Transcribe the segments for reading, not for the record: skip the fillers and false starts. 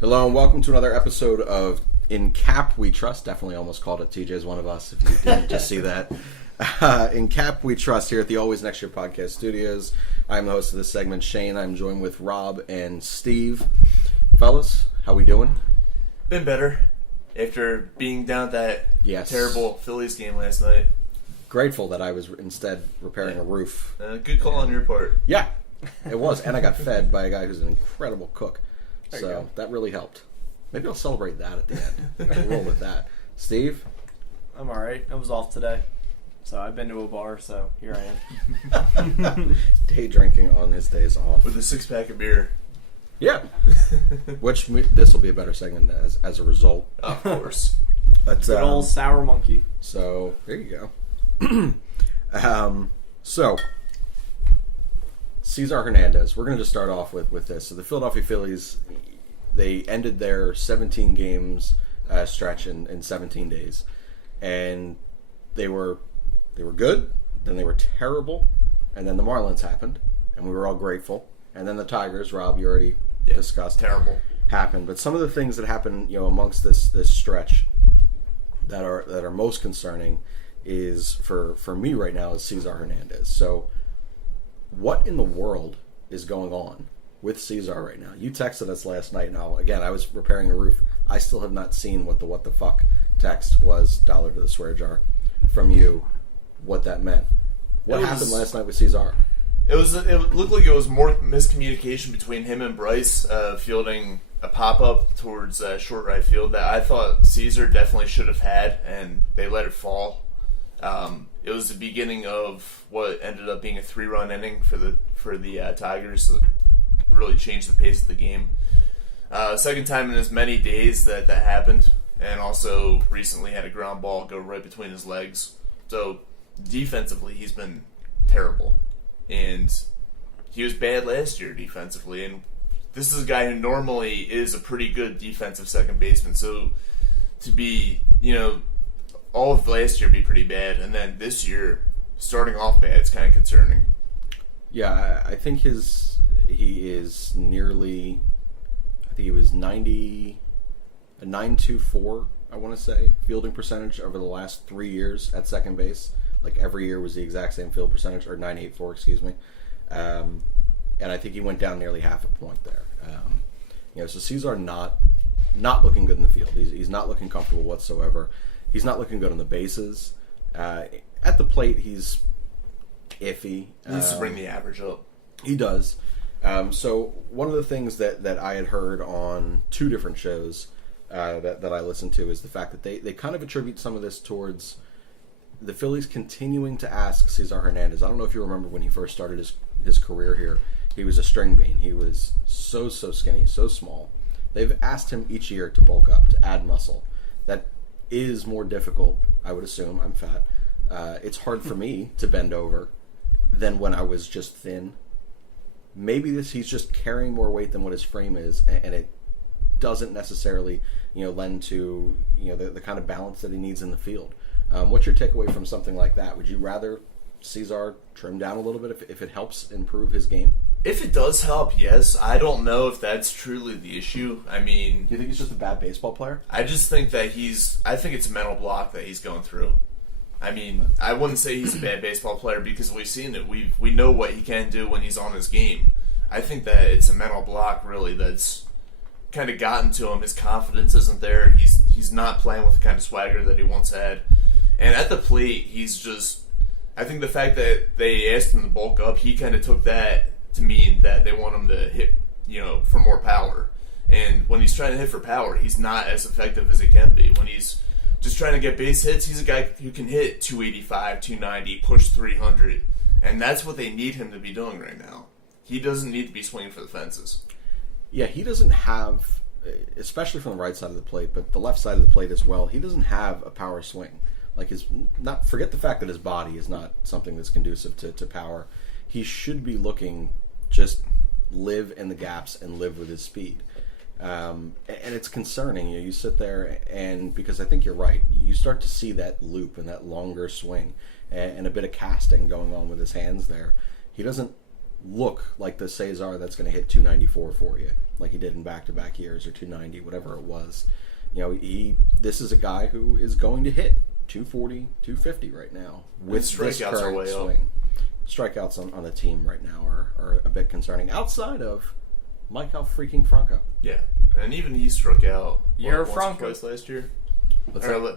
Hello and welcome to another episode of In Kap We Trust. Definitely almost called it TJ's one of us if you didn't just see that. In Kap We Trust here at the Always Next Year Podcast Studios. I'm the host of this segment, Shane. I'm joined with Rob and Steve. Fellas, how we doing? Been better after being down at that terrible Phillies game last night. Grateful that I was instead repairing a roof. Good call on your part. Yeah, it was. And I got fed by a guy who's an incredible cook. So that really helped. Maybe I'll celebrate that at the end. I'll roll with that. Steve? I'm alright. I was off today. So I've been to a bar, so here I am. Day drinking on his days off. With a 6-pack of beer. Yeah. Which, this will be a better segment as a result. Of course. But, Good old sour monkey. So, there you go. So, Cesar Hernandez. We're going to just start off with this. So the Philadelphia Phillies, they ended their 17 games stretch in 17 days. And they were good, then they were terrible, and then the Marlins happened, and we were all grateful. And then the Tigers, Rob, you already discussed. Terrible. Happened. But some of the things that happened, amongst this stretch that are most concerning is for me right now is Cesar Hernandez. So what in the world is going on with Cesar right now? You texted us last night. Now, again, I was repairing a roof. I still have not seen what the fuck text was, dollar to the swear jar, from you, what that meant. What happened last night with Cesar? It looked like it was more miscommunication between him and Bryce fielding a pop-up towards short right field that I thought Cesar definitely should have had, and they let it fall. It was the beginning of what ended up being a 3-run inning for the Tigers that really changed the pace of the game. Second time in as many days that happened, and also recently had a ground ball go right between his legs. So defensively, he's been terrible, and he was bad last year defensively. And this is a guy who normally is a pretty good defensive second baseman. So to be, all of last year be pretty bad, and then this year starting off bad, it's kind of concerning. Yeah, I think he is nearly, I think he was 924, I want to say, fielding percentage over the last 3 years at second base. Like every year was the exact same field percentage, or 984, excuse me. And I think he went down nearly half a point there. So Cesar not looking good in the field. He's not looking comfortable whatsoever. He's not looking good on the bases. At the plate, he's iffy. He needs to bring the average up. He does. So one of the things that I had heard on 2 different shows that I listened to is the fact that they kind of attribute some of this towards the Phillies continuing to ask Cesar Hernandez. I don't know if you remember when he first started his career here. He was a string bean. He was so skinny, so small. They've asked him each year to bulk up, to add muscle. That is more difficult, I would assume. I'm fat. It's hard for me to bend over than when I was just thin. Maybe he's just carrying more weight than what his frame is, and it doesn't necessarily, lend to, the kind of balance that he needs in the field. What's your takeaway from something like that? Would you rather Cesar trim down a little bit if it helps improve his game? If it does help, yes. I don't know if that's truly the issue. I mean, do you think he's just a bad baseball player? I just think that I think it's a mental block that he's going through. I mean, I wouldn't say he's a bad baseball player because we've seen it. We know what he can do when he's on his game. I think that it's a mental block, really, that's kind of gotten to him. His confidence isn't there. He's not playing with the kind of swagger that he once had. And at the plate, he's just... I think the fact that they asked him to bulk up, he kind of took that to mean that they want him to hit, for more power. And when he's trying to hit for power, he's not as effective as he can be. When he's just trying to get base hits, he's a guy who can hit 285, 290, push 300. And that's what they need him to be doing right now. He doesn't need to be swinging for the fences. Yeah, he doesn't have, especially from the right side of the plate, but the left side of the plate as well, he doesn't have a power swing. Like forget the fact that his body is not something that's conducive to power. He should be looking just live in the gaps and live with his speed. And it's concerning. You sit there and, because I think you're right, you start to see that loop and that longer swing and a bit of casting going on with his hands there. He doesn't look like the Cesar that's going to hit 294 for you, like he did in back-to-back years, or 290, whatever it was. This is a guy who is going to hit 240, 250 right now with this current swing. Strikeouts on the team right now are a bit concerning, outside of Michael freaking Franco. Yeah, and even he struck out once or twice last year.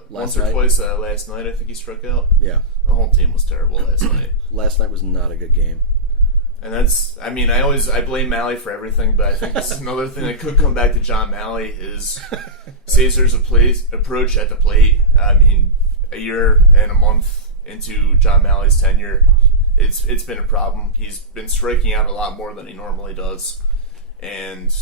Once or twice last night, I think he struck out. Yeah. The whole team was terrible last night. Last night was not a good game. And I blame Malley for everything, but I think this is another thing that could come back to John Malley is Cesar's approach at the plate. I mean, a year and a month into John Malley's tenure, it's been a problem. He's been striking out a lot more than he normally does, and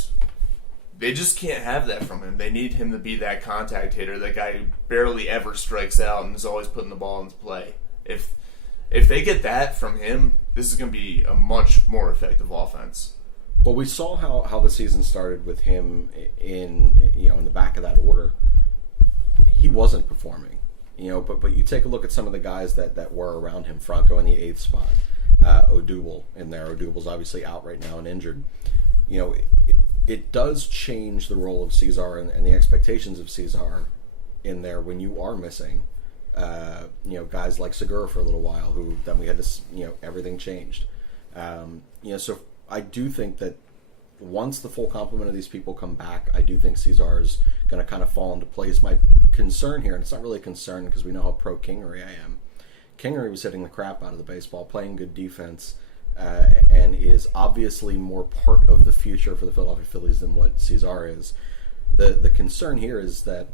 they just can't have that from him. They need him to be that contact hitter, that guy who barely ever strikes out and is always putting the ball into play. If they get that from him, this is going to be a much more effective offense. Well, we saw how the season started with him in the back of that order. He wasn't performing, but you take a look at some of the guys that were around him. Franco in the 8th spot, Odubel in there. Odubel's obviously out right now and injured. It does change the role of Cesar and the expectations of Cesar in there when you are missing guys like Segura for a little while, who then we had to, everything changed. So I do think that once the full complement of these people come back, I do think Cesar is going to kind of fall into place. My concern here, and it's not really a concern because we know how pro Kingery I am. Kingery was hitting the crap out of the baseball, playing good defense, and is obviously more part of the future for the Philadelphia Phillies than what Cesar is. The concern here is that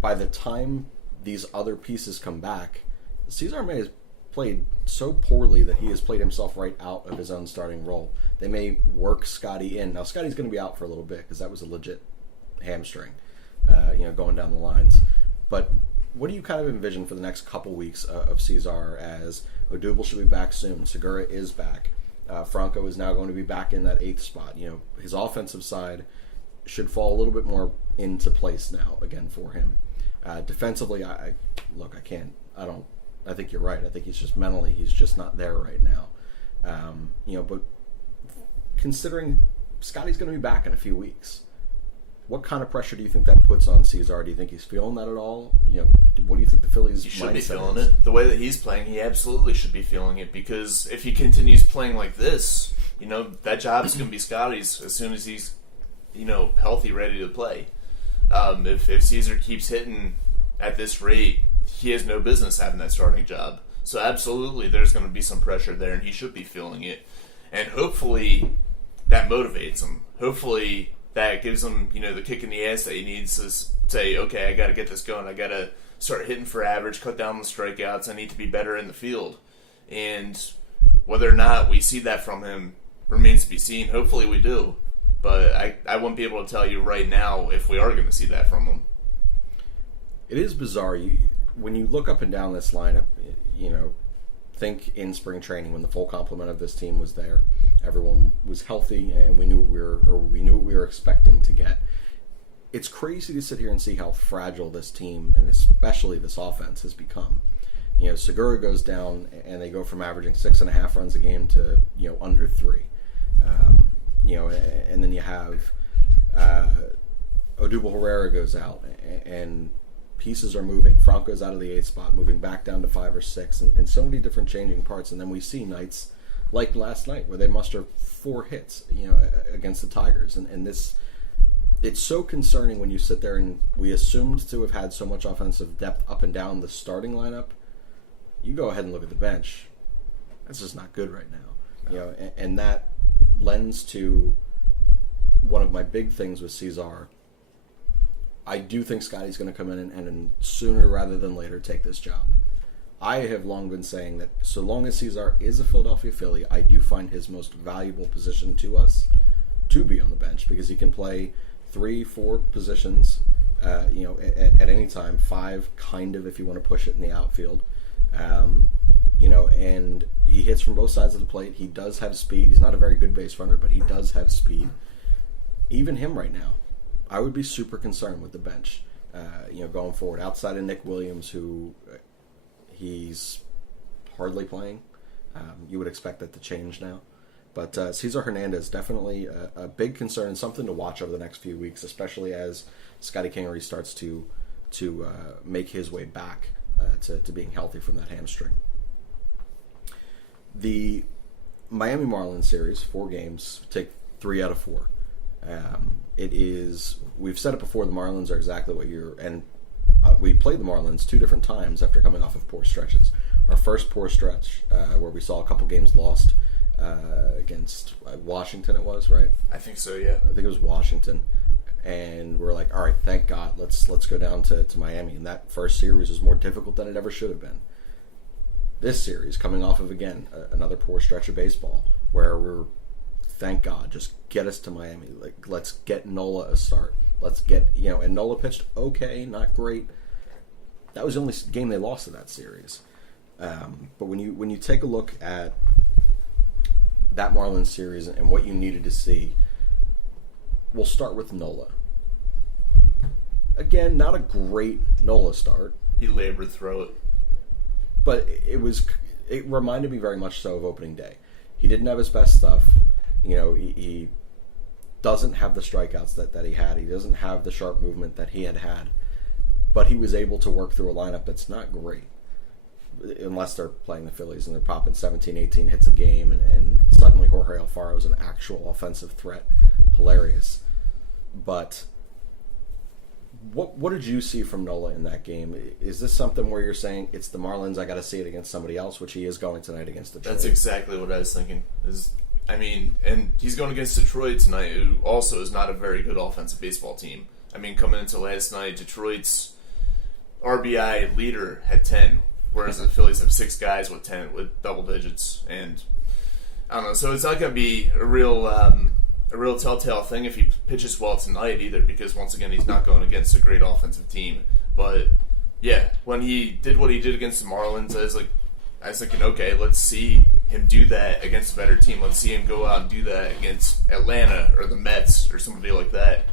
by the time these other pieces come back, Cesar may have played so poorly that he has played himself right out of his own starting role. They may work Scotty in. Now, Scotty's going to be out for a little bit because that was a legit hamstring, going down the lines. But what do you kind of envision for the next couple weeks of Cesar, as Odubel should be back soon, Segura is back, Franco is now going to be back in that 8th spot. His offensive side should fall a little bit more into place now again for him. Defensively, I think you're right. I think he's just mentally, he's just not there right now. But considering Scotty's going to be back in a few weeks, what kind of pressure do you think that puts on Cesar? Do you think he's feeling that at all? What do you think the Phillies' He should be mindset feeling is? it. The way that he's playing, he absolutely should be feeling it, because if he continues playing like this, that job is going to be Scotty's as soon as he's, healthy, ready to play. If Cesar keeps hitting at this rate, he has no business having that starting job. So absolutely, there's going to be some pressure there, and he should be feeling it. And hopefully, that motivates him. Hopefully, that gives him, the kick in the ass that he needs to say, okay, I got to get this going. I got to start hitting for average, cut down the strikeouts. I need to be better in the field. And whether or not we see that from him remains to be seen. Hopefully, we do. But I wouldn't be able to tell you right now if we are going to see that from him. It is bizarre. When you look up and down this lineup, think in spring training when the full complement of this team was there, everyone was healthy, and we knew what we were expecting to get. It's crazy to sit here and see how fragile this team, and especially this offense, has become. Segura goes down, and they go from averaging 6.5 runs a game to under 3. And then you have Odubel Herrera goes out, and pieces are moving. Franco's out of the 8th spot, moving back down to 5 or 6, and so many different changing parts. And then we see nights like last night where they muster 4 hits, against the Tigers. And this, it's so concerning when you sit there and we assumed to have had so much offensive depth up and down the starting lineup. You go ahead and look at the bench. That's just not good right now. And that lends to one of my big things with Cesar. I do think Scotty's going to come in and sooner rather than later take this job. I have long been saying that so long as Cesar is a Philadelphia Philly, I do find his most valuable position to us to be on the bench, because he can play 3-4 positions, at any time, 5 kind of if you want to push it in the outfield. And he hits from both sides of the plate. He does have speed. He's not a very good base runner, but he does have speed. Even him right now, I would be super concerned with the bench, going forward. Outside of Nick Williams, who he's hardly playing. You would expect that to change now. But Cesar Hernandez, definitely a big concern and something to watch over the next few weeks, especially as Scotty Kingery starts to make his way back to being healthy from that hamstring. The Miami Marlins series, 4 games, take 3 out of 4. We've said it before, the Marlins are exactly what we played the Marlins 2 different times after coming off of poor stretches. Our first poor stretch, where we saw a couple games lost against Washington, it was, right? I think so, yeah. I think it was Washington. And we're like, all right, thank God, let's go down to Miami. And that first series was more difficult than it ever should have been. This series, coming off of, again, another poor stretch of baseball, where we're, thank God, just get us to Miami. Like, let's get Nola a start. Let's get, and Nola pitched okay, not great. That was the only game they lost in that series. But when you take a look at that Marlins series and what you needed to see, we'll start with Nola. Again, not a great Nola start. He labored through it. But it reminded me very much so of opening day. He didn't have his best stuff. He doesn't have the strikeouts that he had. He doesn't have the sharp movement that he had. But he was able to work through a lineup that's not great. Unless they're playing the Phillies and they're popping 17, 18 hits a game, and suddenly Jorge Alfaro is an actual offensive threat. Hilarious. But what did you see from Nola in that game? Is this something where you're saying it's the Marlins, I got to see it against somebody else, which he is going tonight against Detroit? That's exactly what I was thinking. And he's going against Detroit tonight, who also is not a very good offensive baseball team. Coming into last night, Detroit's RBI leader had 10, whereas the Phillies have 6 guys with 10 with double digits, and I don't know. So it's not going to be a real telltale thing if he pitches well tonight either, because once again he's not going against a great offensive team. But yeah, when he did what he did against the Marlins, I was thinking, okay, let's see him do that against a better team. Let's see him go out and do that against Atlanta or the Mets or somebody like that.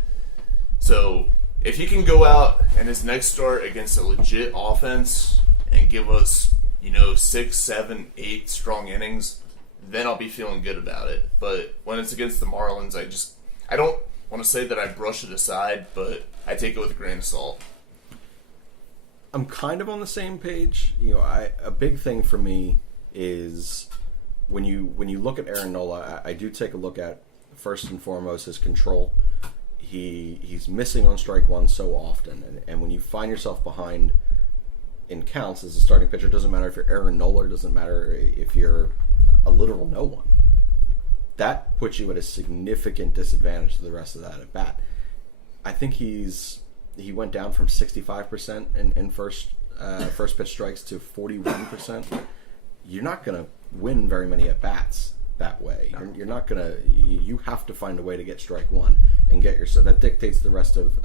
So if he can go out and his next start against a legit offense and give us 6, 7, 8 strong innings, then I'll be feeling good about it. But when it's against the Marlins, I don't want to say that I brush it aside, but I take it with a grain of salt. I'm kind of on the same page. A big thing for me is when you look at Aaron Nola, I do take a look at, first and foremost, his control. He's missing on strike one so often, and when you find yourself behind in counts as a starting pitcher, it doesn't matter if you're Aaron Nola, it doesn't matter if you're a literal no one. That puts you at a significant disadvantage to the rest of that at bat. I think he went down from 65% in first pitch strikes to 41%. You're not going to win very many at bats that way. You're not going to. You have to find a way to get strike one and get yourself. That dictates the rest of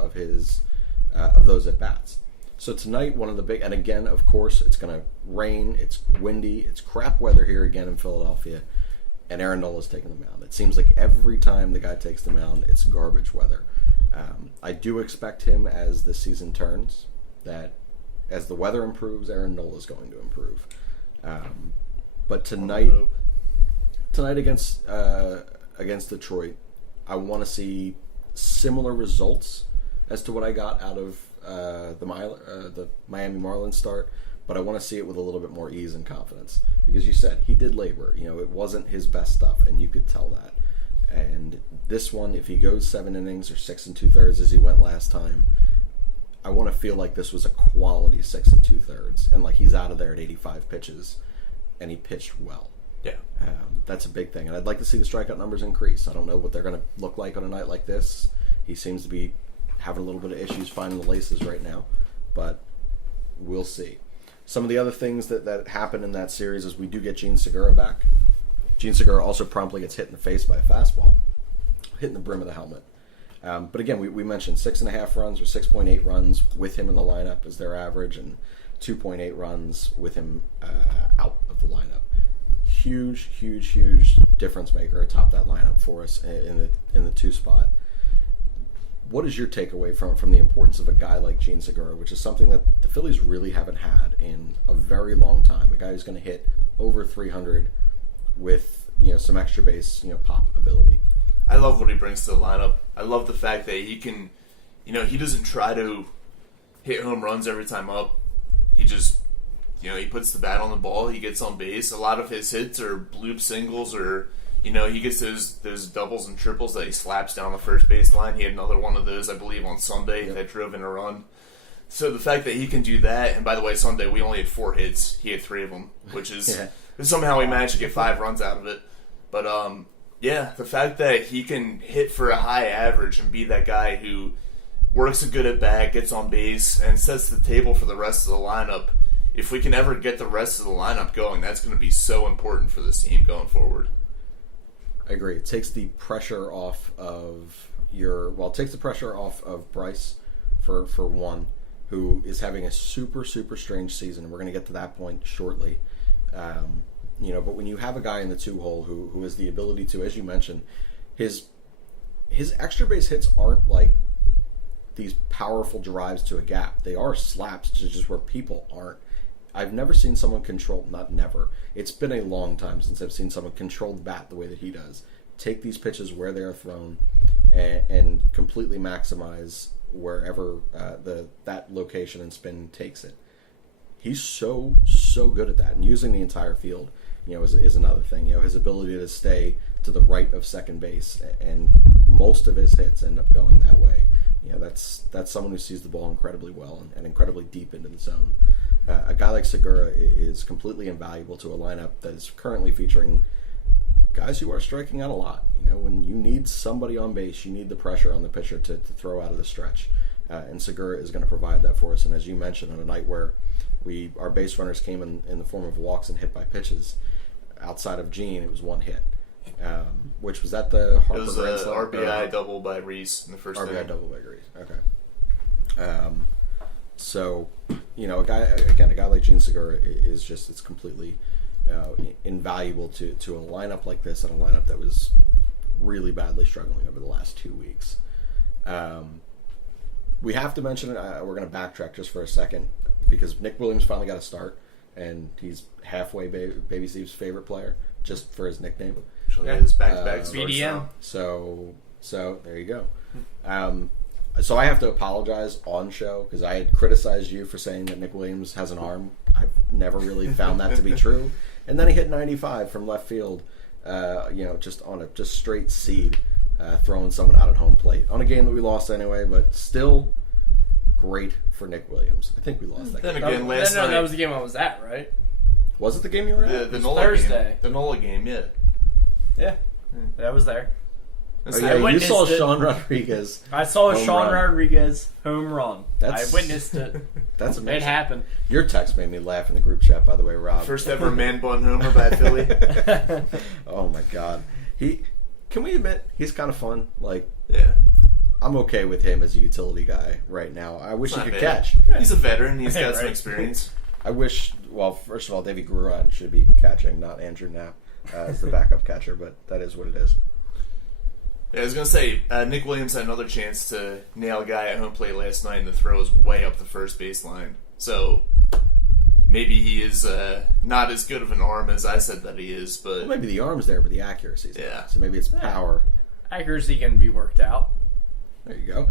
those at bats. So tonight, one of the big, and again, of course, it's going to rain, it's windy, it's crap weather here again in Philadelphia, and Aaron Nola's taking the mound. It seems like every time the guy takes the mound, it's garbage weather. I do expect him, as the season turns, that as the weather improves, Aaron Nola's going to improve. But tonight against Detroit, I want to see similar results as to what I got out of the Miami Marlins start, but I want to see it with a little bit more ease and confidence, because you said he did labor. It wasn't his best stuff, and you could tell that. And this one, if he goes 7 innings or 6 2/3 as he went last time, I want to feel like this was a quality 6 2/3, and like he's out of there at 85 pitches, and he pitched well. Yeah, that's a big thing, and I'd like to see the strikeout numbers increase. I don't know what they're going to look like on a night like this. He seems to be having a little bit of issues finding the laces right now, but we'll see. Some of the other things that happened in that series is we do get Gene Segura back. Gene Segura also promptly gets hit in the face by a fastball, hitting the brim of the helmet. But again, we mentioned 6.5 runs or 6.8 runs with him in the lineup as their average, and 2.8 runs with him out of the lineup. Huge difference maker atop that lineup for us in the 2 spot. What is your takeaway from the importance of a guy like Gene Segura, which is something that the Phillies really haven't had in a very long time? A guy who's going to hit over 300 with some extra base pop ability. I love what he brings to the lineup. I love the fact that he can, he doesn't try to hit home runs every time up. He just, he puts the bat on the ball. He gets on base. A lot of his hits are bloop singles, or he gets those doubles and triples that he slaps down the first base line. He had another one of those, I believe, on Sunday that drove in a run. So the fact that he can do that, and by the way, Sunday we only had 4 hits. He had 3 of them, which is somehow we managed to get 5 runs out of it. But the fact that he can hit for a high average and be that guy who works a good at bat, gets on base, and sets the table for the rest of the lineup. If we can ever get the rest of the lineup going, that's going to be so important for this team going forward. I agree. It takes the pressure off of it takes the pressure off of Bryce for one, who is having a super, super strange season. We're going to get to that point shortly. But when you have a guy in the 2-hole who has the ability to, as you mentioned, his extra base hits aren't like these powerful drives to a gap. They are slaps to just where people aren't. I've never seen someone control, not never, it's been a long time since I've seen someone control the bat the way that he does. Take these pitches where they are thrown and completely maximize wherever that location and spin takes it. He's so good at that, and using the entire field, is another thing. His ability to stay to the right of second base, and most of his hits end up going that way. That's someone who sees the ball incredibly well and incredibly deep into the zone. A guy like Segura is completely invaluable to a lineup that is currently featuring guys who are striking out a lot. When you need somebody on base, you need the pressure on the pitcher to throw out of the stretch. And Segura is going to provide that for us. And as you mentioned, on a night where our base runners came in the form of walks and hit by pitches, outside of Gene, it was 1 hit. Which was at the Harper It was Grand an Slam? RBI double by Reese in the first inning. RBI double by Reese. Okay. So, a guy like Gene Segura is it's completely invaluable to a lineup like this, and a lineup that was really badly struggling over the last 2 weeks. We have to mention it. We're going to backtrack just for a second because Nick Williams finally got a start, and he's halfway Baby Steve's favorite player just for his nickname. Actually, his back-to-back BDM. So there you go. So I have to apologize on show because I had criticized you for saying that Nick Williams has an arm. I've never really found that to be true. And then he hit 95 from left field, just on a straight seed, throwing someone out at home plate on a game that we lost anyway, but still great for Nick Williams. I think we lost that Then game. again, last night... that was the game I was at, right? Was it the game you were at? The Nola Thursday. game. The Nola game, yeah. Yeah, I was there. Oh, yeah, you saw Sean Rodriguez. I saw a home Sean run. Rodriguez home run. I witnessed it. That's amazing. It happened. Your text made me laugh in the group chat, by the way, Rob. First ever man bun homer by Philly. Oh my God. Can we admit he's kind of fun? Like, Yeah. I'm okay with him as a utility guy right now. I wish he could catch. He's a veteran. He's got some Right. experience. I wish. Well, first of all, Davey Gruan should be catching, not Andrew Knapp as the backup catcher. But that is what it is. Yeah, I was going to say, Nick Williams had another chance to nail a guy at home plate last night, and the throw was way up the first baseline. So maybe he is not as good of an arm as I said that he is. But Well, maybe the arm's there, but the accuracy's there. Yeah. So maybe it's power. Accuracy can be worked out. There you go.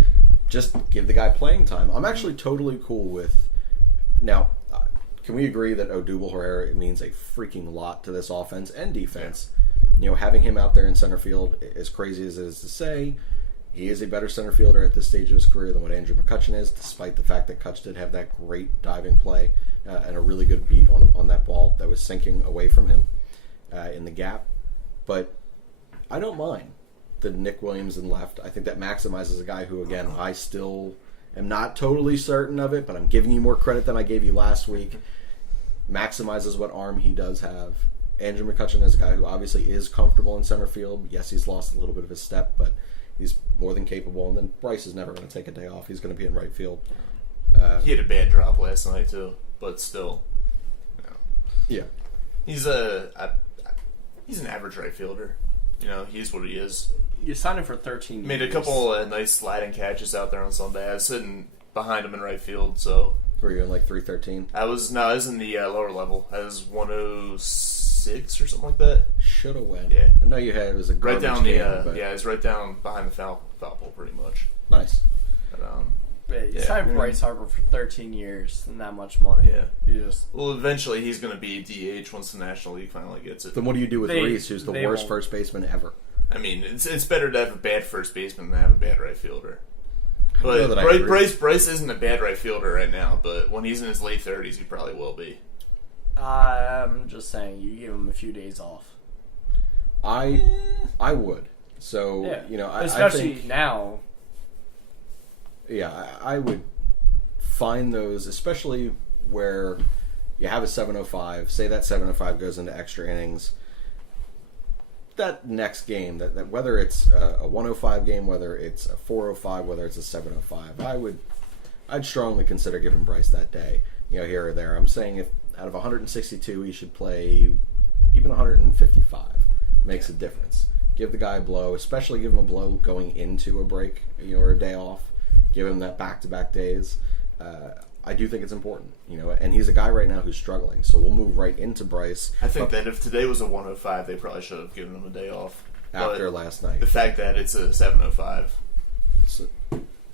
Just give the guy playing time. I'm actually totally cool with. Now, can we agree that Odubel Herrera means a freaking lot to this offense and defense? Having him out there in center field, as crazy as it is to say, he is a better center fielder at this stage of his career than what Andrew McCutchen is, despite the fact that Kutch did have that great diving play and a really good beat on that ball that was sinking away from him in the gap. But I don't mind the Nick Williams in left. I think that maximizes a guy who, again, I still am not totally certain of it, but I'm giving you more credit than I gave you last week. Maximizes what arm he does have. Andrew McCutchen is a guy who obviously is comfortable in center field. Yes, he's lost a little bit of his step, but he's more than capable. And then Bryce is never going to take a day off. He's going to be in right field. he had a bad drop last night too, but still. Yeah. He's an average right fielder. He's what he is. You signed him for 13 years. Made a couple nice sliding catches out there on Sunday. I was sitting behind him in right field, so... Were you in like 313? I was in the lower level. I was 106 6 or something like that. Should have went. Yeah. I know you had it was a Right garbage down game, the but it's right down behind the foul pole, pretty much. nice. But, You signed Bryce Harper for 13 years and that much money. Yeah. You just Well, eventually he's going to be DH once the National League finally gets it. Then what do you do with Reese, who's the they worst won't. first baseman ever? I mean, it's better to have a bad first baseman than have a bad right fielder. I don't know But that I agree. Bryce isn't a bad right fielder right now, but when he's in his late 30s, he probably will be. I'm just saying, you give him a few days off. I would. So Yeah, you know, especially I think, now. yeah, I would find those, especially where you have a 7:05. Say that 7:05 goes into extra innings. That next game, that whether it's a 105 game, whether it's a 405, whether it's a 705, I'd strongly consider giving Bryce that day. You know, here or there. I'm saying if out of 162, he should play even 155. Makes a difference. Give the guy a blow, especially give him a blow going into a break, you know, or a day off. Give him that back-to-back days. I do think it's important, you know, and he's a guy right now who's struggling. So we'll move right into Bryce. I think that if today was a 105, they probably should have given him a day off. After But last night. the fact that it's a 7:05. So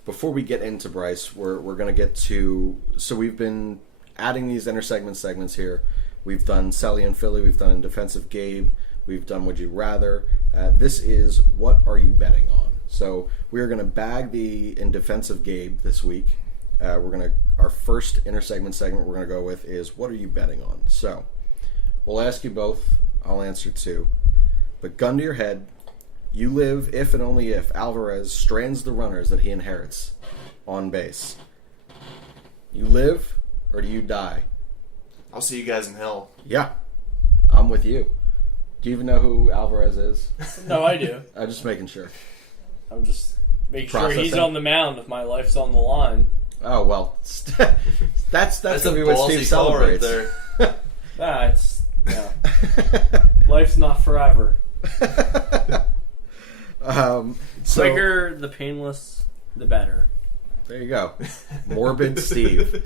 before we get into Bryce, we're going to get to... So we've been adding these segments here. We've done Sally and Philly. We've done Defensive Gabe. We've done Would You Rather. This is What Are You Betting On? So we are going to bag in Defensive Gabe this week. Our first segment we're going to go with is What Are You Betting On? So we'll ask you both. I'll answer two. But gun to your head, you live if and only if Alvarez strands the runners that he inherits on base. You live or do you die? I'll see you guys in hell. Yeah, I'm with you. Do you even know who Alvarez is? No, I do. I'm just making sure. I'm just making sure Processing. he's on the mound if my life's on the line. Oh, well, that's a gonna be what Steve ballsy call right celebrates. there. Nah, it's life's not forever. So, Quicker, the painless, the better. there you go. Morbid Steve.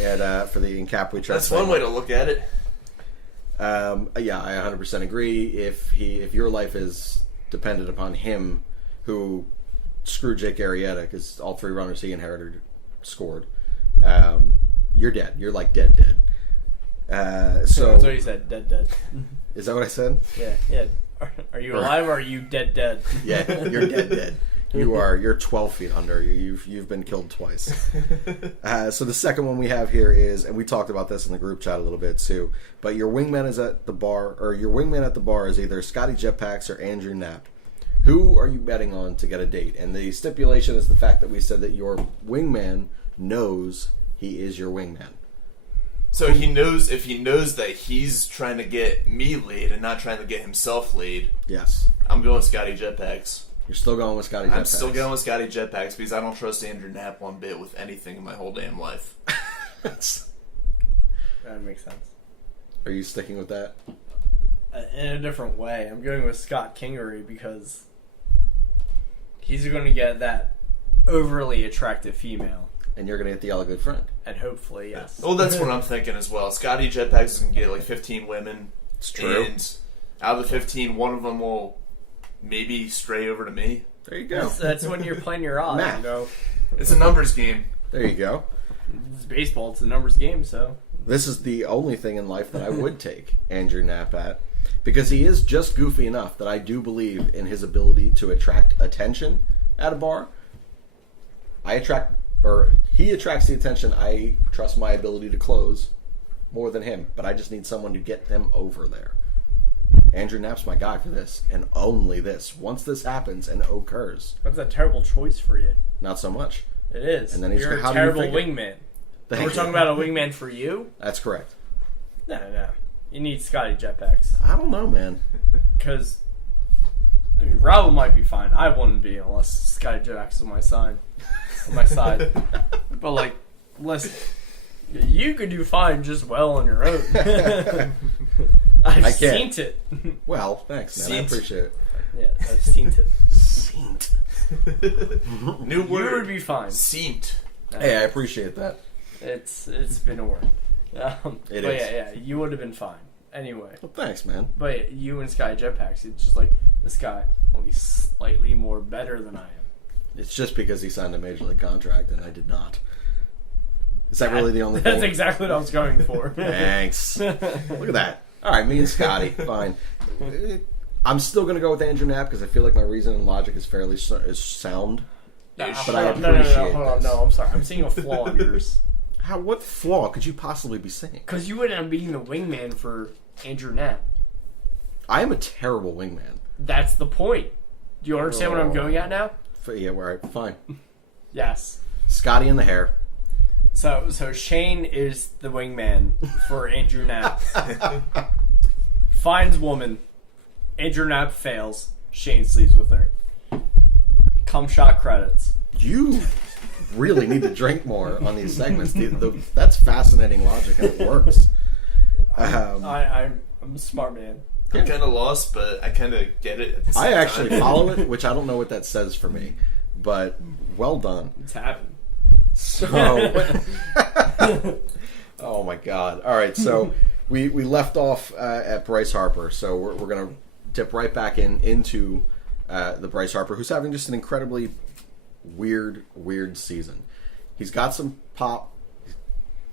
And for the Kap We Trust. That's one way to look at it. Yeah, I 100% agree. If your life is dependent upon him, who screwed Jake Arrieta because all three runners he inherited scored, you're dead. You're like dead. So That's what he said. Dead. is that what I said? Yeah. Are you alive or are you dead? Yeah, you're dead. You're 12 feet under. You've been killed twice. So the second one we have here is, and we talked about this in the group chat a little bit too, but your wingman is at the bar, or your wingman at the bar is either Scotty Jetpacks or Andrew Knapp. Who are you betting on to get a date? And the stipulation is the fact that we said that your wingman knows he is your wingman. So if he knows that he's trying to get me laid and not trying to get himself laid, Yes. I'm going Scotty Jetpacks. You're still going with Scotty Jetpacks. I'm still going with Scotty Jetpacks because I don't trust Andrew Knapp one bit with anything in my whole damn life. That makes sense. Are you sticking with that? In a different way, I'm going with Scott Kingery because he's going to get that overly attractive female. And you're going to get the Yellow Good Friend. And hopefully, yes. Well, that's what I'm thinking as well. Scotty Jetpacks is going to get like 15 women. It's true. And out of the 15, one of them will maybe stray over to me. There you go. That's when you're playing your odds, Math. you know. It's a numbers game. There you go. It's baseball, it's a numbers game, so. This is the only thing in life that I would take Andrew Knapp at, because he is just goofy enough that I do believe in his ability to attract attention at a bar. He attracts the attention. I trust my ability to close more than him, but I just need someone to get them over there. Andrew Knapp's my guy for this, and only this. Once this happens and occurs, That's a terrible choice for you. not so much. It is. And then he's You're how a do you terrible think it? wingman. Thank We're you. talking about a wingman for you? That's correct. No. You need Scotty Jetpacks. I don't know, man. Because, I mean, Raul might be fine. I wouldn't be unless Scotty Jetpacks is on my side. But, like, listen, you could do fine just well on your own. I've seen can't. it. Well, thanks, man. I Seat. appreciate it. Yeah, I've seen it. Saint. New You word. would be fine. Seat. Hey, I appreciate that. It's been a word. It but is. yeah, you would have been fine. anyway. Well, thanks, man. But you and Sky jetpacks, it's just like this guy only slightly more better than I am. It's just because he signed a major league contract and I did not. Is that really the only thing? That's exactly what I was going for. Thanks. Look at that. All right, me and Scotty, fine. I'm still going to go with Andrew Knapp because I feel like my reason and logic is fairly is sound. But I appreciate hold on, this. no, I'm sorry. I'm seeing a flaw in yours. What flaw could you possibly be saying? Because you would end up being the wingman for Andrew Knapp. I am a terrible wingman. That's the point. Do you understand what I'm going at now? Yeah, all right, fine. Yes. Scotty in the hair. So Shane is the wingman for Andrew Knapp. Finds woman. Andrew Knapp fails. Shane sleeps with her. Cum shot credits. You really need to drink more on these segments. That's fascinating logic, and it works. I'm a smart man. I'm kind of lost, but I kind of get it at the same I actually time. follow it, which I don't know what that says for me, but well done. It's happened. So, oh my God! All right, so we left off at Bryce Harper, so we're gonna dip right back into the Bryce Harper, who's having just an incredibly weird season. He's got some pop,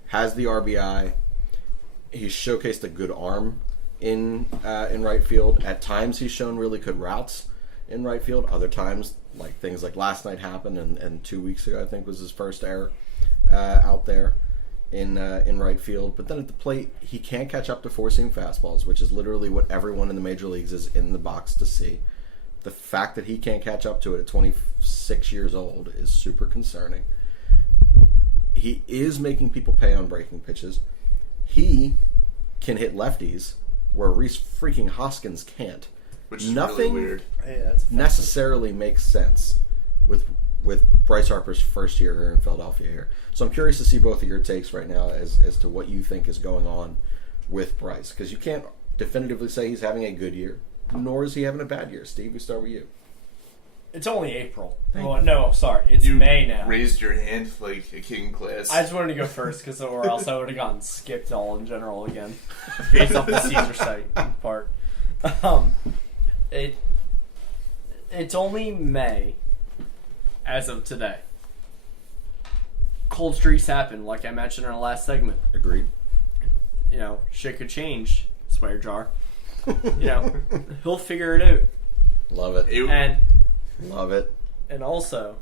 has the RBI, he's showcased a good arm in right field. At times, he's shown really good routes in right field. Other times, like things like last night happened, and 2 weeks ago, I think was his first error out there in right field. But then at the plate, he can't catch up to four-seam fastballs, which is literally what everyone in the major leagues is in the box to see. The fact that he can't catch up to it at 26 years old is super concerning. He is making people pay on breaking pitches. He can hit lefties where Reese freaking Hoskins can't. Which is Nothing really weird. Hey, that's necessarily makes sense with Bryce Harper's first year here in Philadelphia here. So I'm curious to see both of your takes right now as to what you think is going on with Bryce. Because you can't definitively say he's having a good year, nor is he having a bad year. Steve, we start with you. It's only April. Well, no, sorry. It's You May now. raised your hand like a kid in class. I just wanted to go first, or else I would have gotten skipped all in general again, based off the Caesar site part. It's only May, as of today. Cold streaks happen, like I mentioned in our last segment. Agreed. You know, shit could change. Swear jar. You know, he'll figure it out. Love it. And Love it. And also,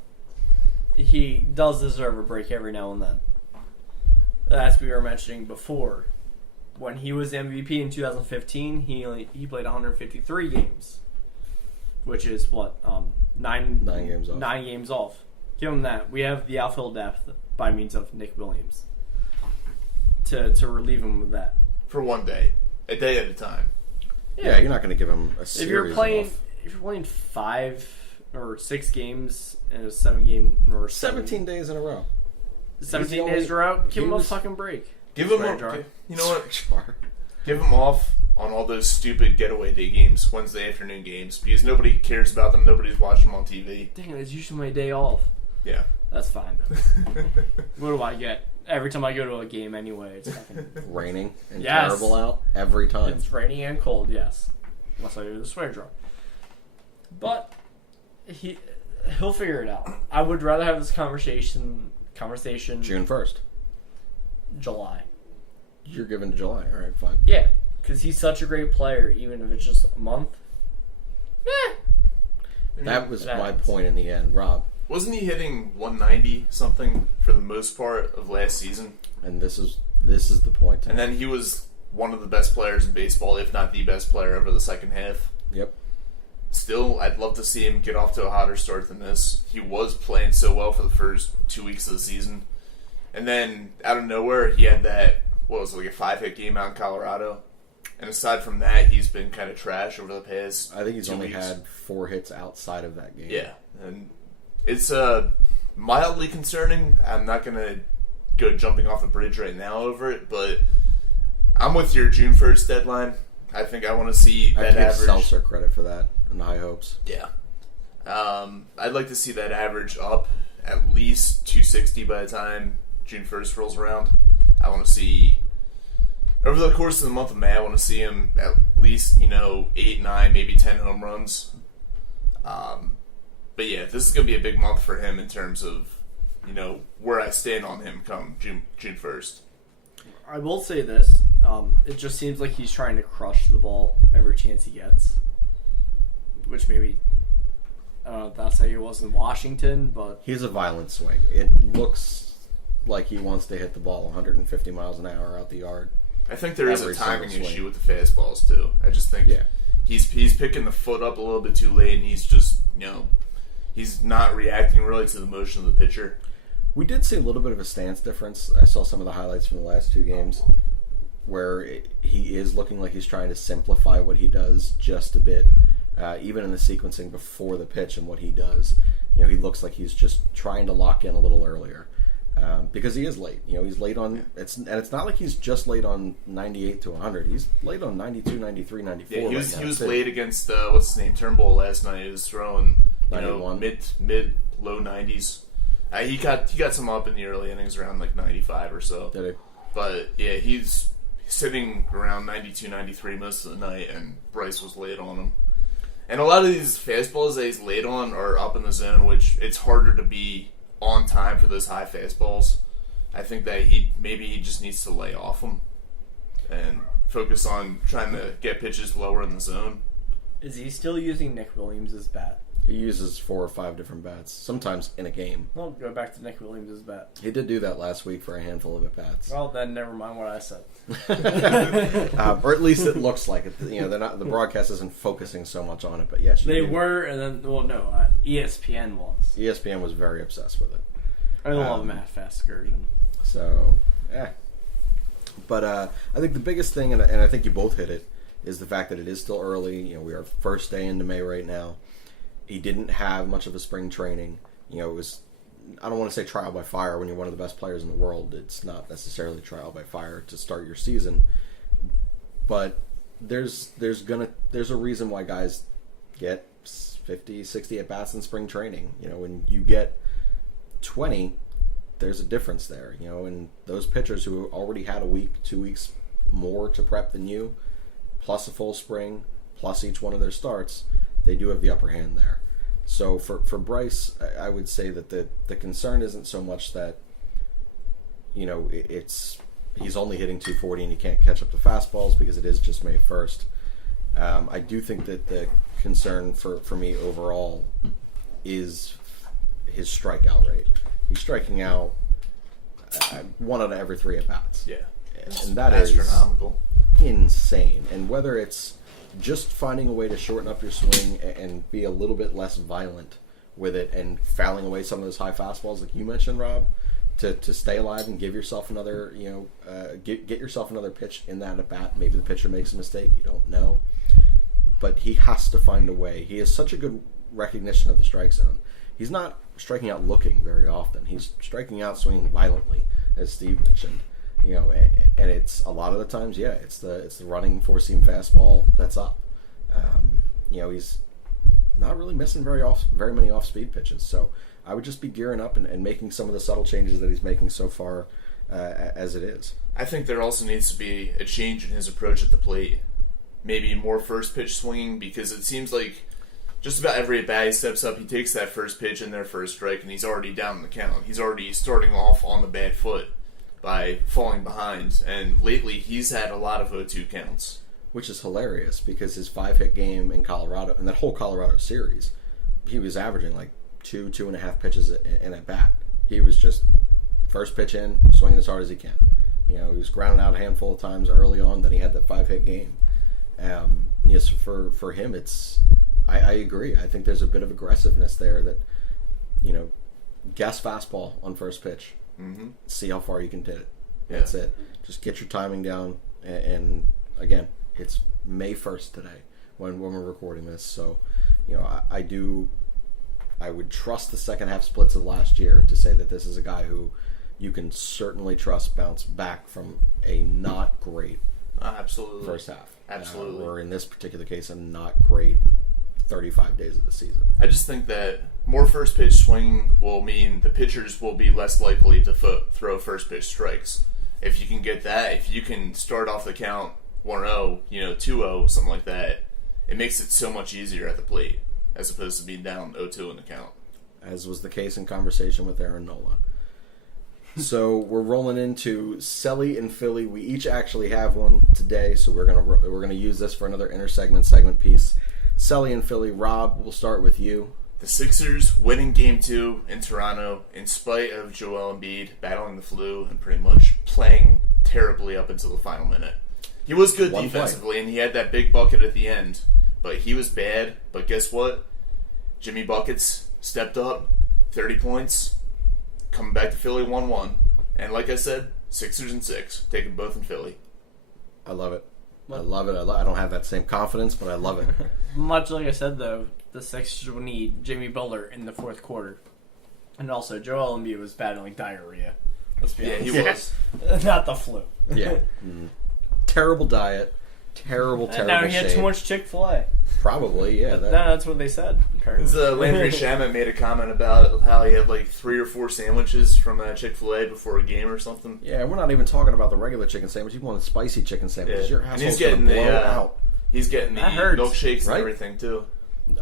he does deserve a break every now and then. As we were mentioning before, when he was MVP in 2015, he played 153 games, which is what 9 games off. 9 games off. Give him that. We have the outfield depth by means of Nick Williams to relieve him of that. For one day. A day at a time. Yeah, you're not going to give him a series If you're playing 5 or 6 games in a 7-game or 17 days in a row. 17 days in a row, give him a fucking break. Give him you know what? Give him off on all those stupid getaway day games, Wednesday afternoon games, because nobody cares about them. Nobody's watching them on TV. Dang it, it's usually my day off. Yeah. That's fine, though. What do I get? Every time I go to a game anyway, it's fucking... Raining and Yes. terrible out every time. It's raining and cold, yes. Unless I do the swear jar. But he'll figure it out. I would rather have this conversation June 1st. July. You're given to July. All right, fine. Yeah, because he's such a great player, even if it's just a month. That was That my happens. point in the end, Rob. Wasn't he hitting 190 something for the most part of last season? And this is the point. And then he was one of the best players in baseball, if not the best player over the second half. Yep. Still, I'd love to see him get off to a hotter start than this. He was playing so well for the first 2 weeks of the season. And then, out of nowhere, he had that, what was it, like a 5-hit game out in Colorado? And aside from that, he's been kind of trash over the past I think he's 2 only weeks. had 4 hits outside of that game. Yeah, and it's mildly concerning. I'm not going to go jumping off a bridge right now over it, but I'm with your June 1st deadline. I think I want to see I that have to give average. Seltzer credit for that and high hopes. Yeah. I'd like to see that average up at least 260 by the time June 1st rolls around. I want to see over the course of the month of May, I want to see him at least 8, 9, maybe 10 home runs. But yeah, this is going to be a big month for him in terms of where I stand on him come June 1st. I will say this. It just seems like he's trying to crush the ball every chance he gets. Which maybe, I don't know if that's how he was in Washington, but... He's a violent swing. It looks like he wants to hit the ball 150 miles an hour out the yard. I think there is a timing issue with the fastballs, too. I just think he's picking the foot up a little bit too late, and he's just, he's not reacting really to the motion of the pitcher. We did see a little bit of a stance difference. I saw some of the highlights from the last 2 games where he is looking like he's trying to simplify what he does just a bit, even in the sequencing before the pitch and what he does. He looks like he's just trying to lock in a little earlier because he is late. He's late on it's not like he's just late on 98 to 100. He's late on 92, 93, 94. Yeah, he was late against what's his name, Turnbull last night. He was throwing 91. mid low 90s. He got some up in the early innings around like 95 or so. Did he? But yeah, he's sitting around 92, 93 most of the night, and Bryce was late on him. And a lot of these fastballs that he's late on are up in the zone, which it's harder to be on time for those high fastballs. I think that he just needs to lay off them and focus on trying to get pitches lower in the zone. Is he still using Nick Williams' bat? He uses 4 or 5 different bats, sometimes in a game. Well, go back to Nick Williams' bat. He did do that last week for a handful of at-bats. Well, then never mind what I said. Or at least it looks like it. They're not. The broadcast isn't focusing so much on it, but yes, they were, and then ESPN was. ESPN was very obsessed with it. I love Matt Faskerson. So, But I think the biggest thing, and I think you both hit it, is the fact that it is still early. We are first day into May right now. He didn't have much of a spring training. It was, I don't want to say trial by fire when you're one of the best players in the world. It's not necessarily trial by fire to start your season. But there's a reason why guys get 50, 60 at-bats in spring training. When you get 20, there's a difference there. And those pitchers who already had a week, 2 weeks more to prep than you, plus a full spring, plus each one of their starts, they do have the upper hand there. So for Bryce, I would say that the concern isn't so much that he's only hitting 240 and he can't catch up to fastballs because it is just May 1st. I do think that the concern for me overall is his strikeout rate. He's striking out 1 out of every 3 at bats. Yeah, and that astronomical, insane. And whether it's just finding a way to shorten up your swing and be a little bit less violent with it and fouling away some of those high fastballs like you mentioned, Rob, to stay alive and give yourself another, get yourself another pitch in that at bat. Maybe the pitcher makes a mistake, you don't know. But he has to find a way. He has such a good recognition of the strike zone. He's not striking out looking very often. He's striking out swinging violently, as Steve mentioned. And it's a lot of the times, it's the running 4-seam fastball that's up. He's not really missing very many off-speed pitches. So I would just be gearing up and making some of the subtle changes that he's making so far as it is. I think there also needs to be a change in his approach at the plate. Maybe more first pitch swinging, because it seems like just about every at bat he steps up, he takes that first pitch in their first strike, and he's already down the count. He's already starting off on the bad foot by falling behind, and lately he's had a lot of 0-2 counts. Which is hilarious, because his 5-hit game in Colorado, and that whole Colorado series, he was averaging like 2.5 pitches in at bat. He was just first pitch in, swinging as hard as he can. He was grounding out a handful of times early on, then he had that 5-hit game. Yes, for him, I agree. I think there's a bit of aggressiveness there that, guess fastball on first pitch. Mm-hmm. See how far you can hit it. That's it. Just get your timing down. And again, it's May 1st today when we're recording this. So, I would trust the second half splits of last year to say that this is a guy who you can certainly trust bounce back from a not great absolutely first half. Absolutely. Or in this particular case, a not great 35 days of the season. I just think that more first pitch swing will mean the pitchers will be less likely to throw first pitch strikes. if you can get that, if you can start off the count 1-0, 2-0, something like that, it makes it so much easier at the plate as opposed to being down 0-2 in the count. As was the case in conversation with Aaron Nola. So we're rolling into Selly and Philly. We each actually have one today, so we're gonna use this for another segment piece. Selly and Philly. Rob, we'll start with you. The Sixers winning Game 2 in Toronto in spite of Joel Embiid battling the flu and pretty much playing terribly up until the final minute. He was good defensively, and he had that big bucket at the end, but he was bad. But guess what? Jimmy Buckets stepped up, 30 points, coming back to Philly 1-1. And like I said, Sixers in 6, taking both in Philly. I love it. I love it. I don't have that same confidence, but I love it. Much like I said, though, the Sixers will need Jimmy Butler in the fourth quarter. And also, Joel Embiid was battling diarrhea. Let's be honest. He was. Not the flu. Yeah. Terrible diet. Terrible And now he shape. had too much Chick-fil-A. Probably, yeah. That's what they said, apparently. Landry Shamet made a comment about how he had like 3 or 4 sandwiches from Chick-fil-A before a game or something. Yeah, we're not even talking about the regular chicken sandwich. You want the spicy chicken sandwich. Your And he's asshole's getting going to blow out. He's getting the milkshakes and everything too.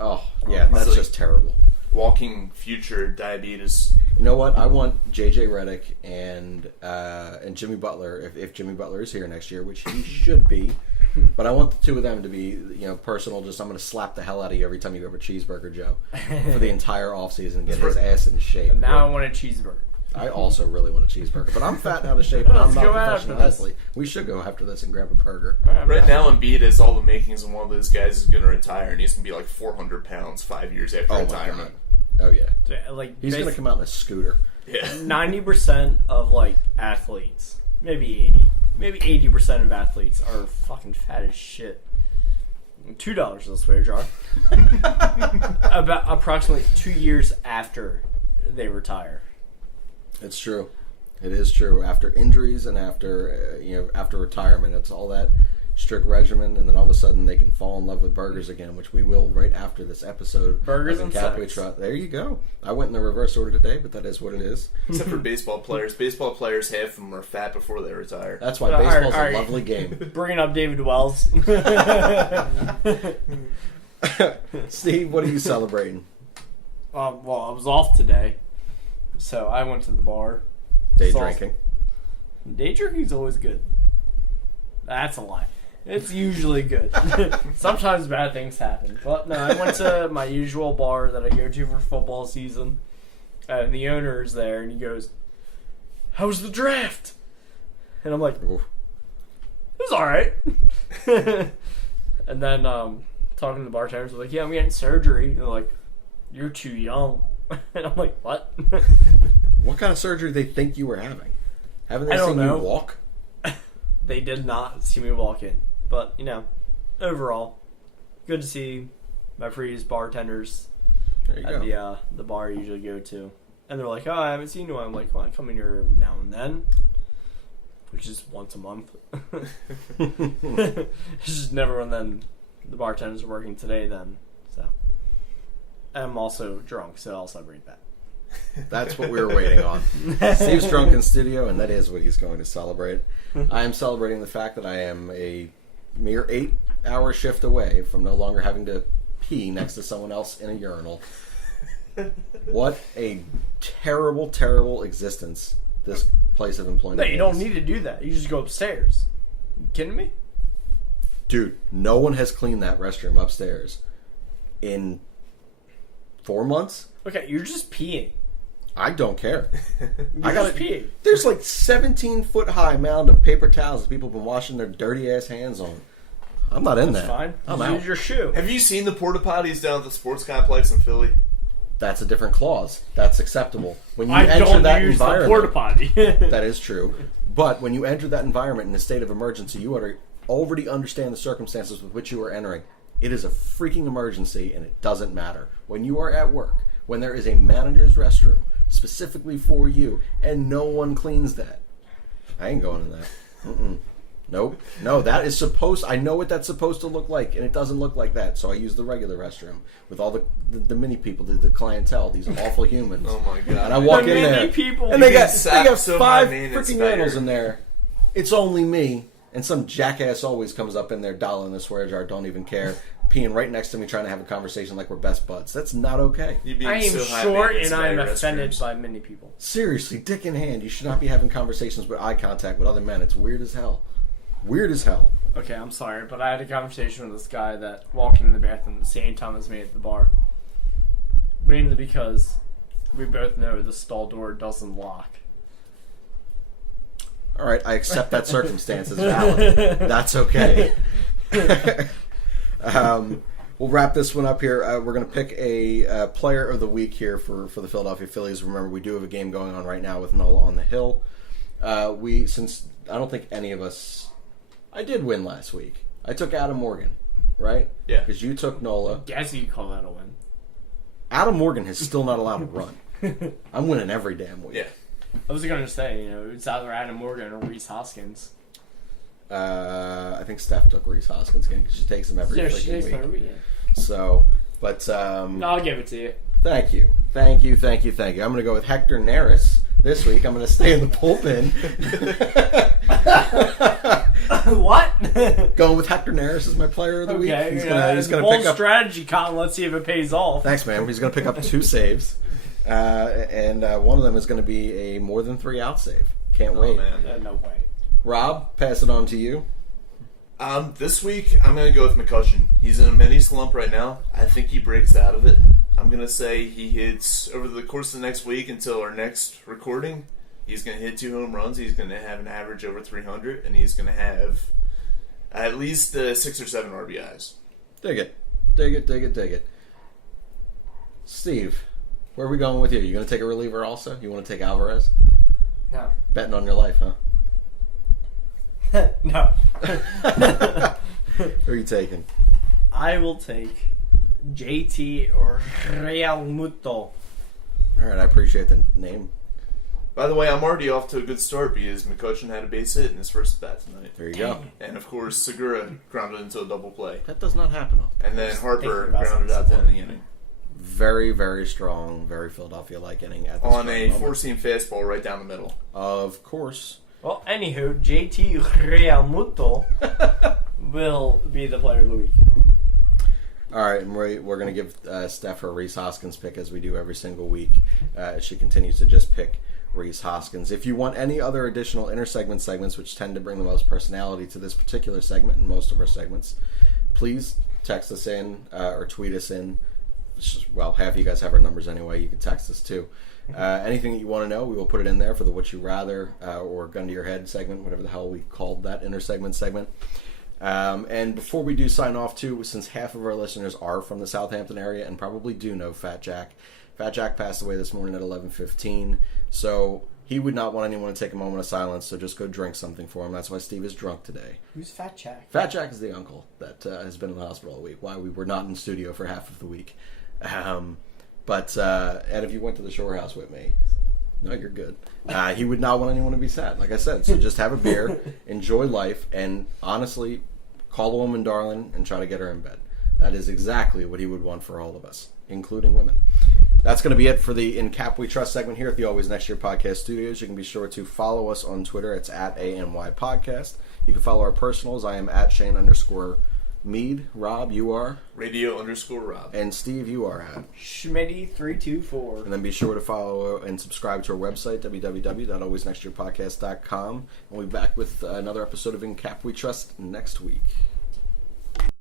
Oh, yeah, that's just terrible. Walking future diabetes. You know what? I want JJ Redick and Jimmy Butler, if Jimmy Butler is here next year, which he should be. But I want the two of them to be, personal. Just I'm going to slap the hell out of you every time you go for Cheeseburger Joe for the entire offseason and get his ass in shape. Now I want a cheeseburger. I also really want a cheeseburger, but I'm fat and out of shape, and I'm not a professional athlete. We should go after this and grab a burger. Right now, Embiid has all the makings, and one of those guys is going to retire, and he's going to be like 400 pounds 5 years after retirement. Oh yeah, He's going to come out in a scooter. Yeah, 90% of athletes, maybe 80% of athletes are fucking fat as shit. $2 in the swear jar. About approximately 2 years after they retire. It's true. It is true. After injuries and after after retirement, it's all that strict regimen, and then all of a sudden they can fall in love with burgers again, which we will right after this episode. Burgers and Kap We sex. Trust. There you go. I went in the reverse order today, but that is what it is. except for baseball players. Baseball players, half of them are fat before they retire. That's why baseball's a lovely game. Bringing up David Wells. Steve, what are you celebrating? Well, I was off today, so I went to the bar. Day drinking. Day drinking's always good. That's a lie. It's usually good. Sometimes bad things happen. But no, I went to my usual bar that I go to for football season. And the owner is there, and he goes, "How was the draft?" And I'm like, Oof. "It was alright." And then talking to the bartenders, I'm like, "Yeah, I'm getting surgery." And they're like, "You're too young." And I'm like, "What?" What kind of surgery they think you were having? Haven't they I don't seen know. you walk? They did not see me walk in. But, overall, good to see my previous bartenders There you at go. the bar I usually go to. And they're like, "Oh, I haven't seen you." I'm like, "Well, I come in here every now and then," which is once a month. It's just never when then the bartenders are working today then. So, and I'm also drunk, so I'll celebrate that. That's what we were waiting on. Steve's drunk in studio, and that is what he's going to celebrate. I am celebrating the fact that I am a mere 8-hour shift away from no longer having to pee next to someone else in a urinal. What a terrible, terrible existence this place of employment No, you don't is. need to do that. You just go upstairs. You kidding me? Dude, no one has cleaned that restroom upstairs in 4 months. Okay, you're just peeing. I don't care. You're just peeing. There's like 17-foot high mound of paper towels that people have been washing their dirty ass hands on. I'm not in That's that. fine. I'm Just out. use your shoe. Have you seen the porta potties down at the sports complex in Philly? That's a different clause. That's acceptable. When you I enter don't that use the environment, porta potty. that is true. But when you enter that environment in a state of emergency, you already understand the circumstances with which you are entering. It is a freaking emergency, and it doesn't matter. When you are at work, when there is a manager's restroom specifically for you, and no one cleans that, I ain't going in that. Nope. No, that is supposed... I know what that's supposed to look like, and it doesn't look like that, so I use the regular restroom with all the mini people, the clientele, these awful humans. Oh my god! And I walk The in mini there, people. and they You got can sap so 5 my name freaking inspire. animals in there. it's only me, and some jackass always comes up in there, dollar in the swear jar, don't even care, peeing right next to me, trying to have a conversation like we're best buds. That's not okay. I am short, and I am offended by many people. Seriously, dick in hand, you should not be having conversations with eye contact with other men. It's weird as hell. Weird as hell. Okay, I'm sorry, but I had a conversation with this guy that walked into the bathroom at the same time as me at the bar. Mainly because we both know the stall door doesn't lock. Alright, I accept that circumstance as valid. That's okay. We'll wrap this one up here. We're going to pick a player of the week here for the Philadelphia Phillies. Remember, we do have a game going on right now with Nola on the hill. Since I don't think any of us... I did win last week. I took Adam Morgan, right? Yeah. Because you took Nola. I guess you call that a win. Adam Morgan is still not allowed to run. I'm winning every damn week. Yeah. I was going to say, it's either Adam Morgan or Rhys Hoskins. I think Steph took Rhys Hoskins again because she takes him every freaking week. Yeah. So, but... no, I'll give it to you. Thank you. I'm going to go with Hector Neris this week. I'm going to stay in the bullpen. What? Going with Hector Neris as my player of the week. Okay, he's going to pick up strategy, Colin. Let's see if it pays off. Thanks, man. He's going to pick up 2 saves, and one of them is going to be a more than 3 out save. Can't wait. Man. No way. Rob, pass it on to you. This week I'm going to go with McCutcheon. He's in a mini slump right now. I think he breaks out of it. I'm going to say he hits over the course of the next week until our next recording. He's going to hit 2 home runs. He's going to have an average over 300, and he's going to have at least 6 or 7 RBIs. Dig it. Steve, where are we going with you? You going to take a reliever also? You want to take Alvarez? No. Betting on your life, huh? No. Who are you taking? I will take JT or Real Muto. All right, I appreciate the name. By the way, I'm already off to a good start because McCutcheon had a base hit in his first bat tonight. There you go. And of course, Segura grounded into a double play. That does not happen often. And then Harper grounded out to end the inning. Very, very strong, very Philadelphia-like inning at this On a 4-seam fastball right down the middle. Of course. Well, anywho, JT Real Muto will be the player of the week. All right, and we're going to give Steph her Rhys Hoskins pick as we do every single week as she continues to just pick Rhys Hoskins. If you want any other additional intersegment segments, which tend to bring the most personality to this particular segment and most of our segments, please text us in or tweet us in. Well, half of you guys have our numbers anyway. You can text us too. Anything that you want to know, we will put it in there for the What You Rather or Gun to Your Head segment, whatever the hell we called that intersegment segment. And before we do sign off too, since half of our listeners are from the Southampton area and probably do know Fat Jack. Fat Jack passed away this morning at 11:15, so he would not want anyone to take a moment of silence, so just go drink something for him. That's why Steve is drunk today. Who's Fat Jack? Fat Jack is the uncle that has been in the hospital all week, why we were not in studio for half of the week. And if you went to the Shore House with me, no, you're good. He would not want anyone to be sad, like I said. So just have a beer, enjoy life, and honestly, call a woman darling and try to get her in bed. That is exactly what he would want for all of us, including women. That's going to be it for the In Kap We Trust segment here at the Always Next Year Podcast Studios. You can be sure to follow us on Twitter. It's at ANY Podcast. You can follow our personals. I am at Shane_Mead. Rob, you are? Radio_Rob. And Steve, you are at? Schmitty324. And then be sure to follow and subscribe to our website, www.alwaysnextyearpodcast.com. And we'll be back with another episode of In Kap We Trust next week.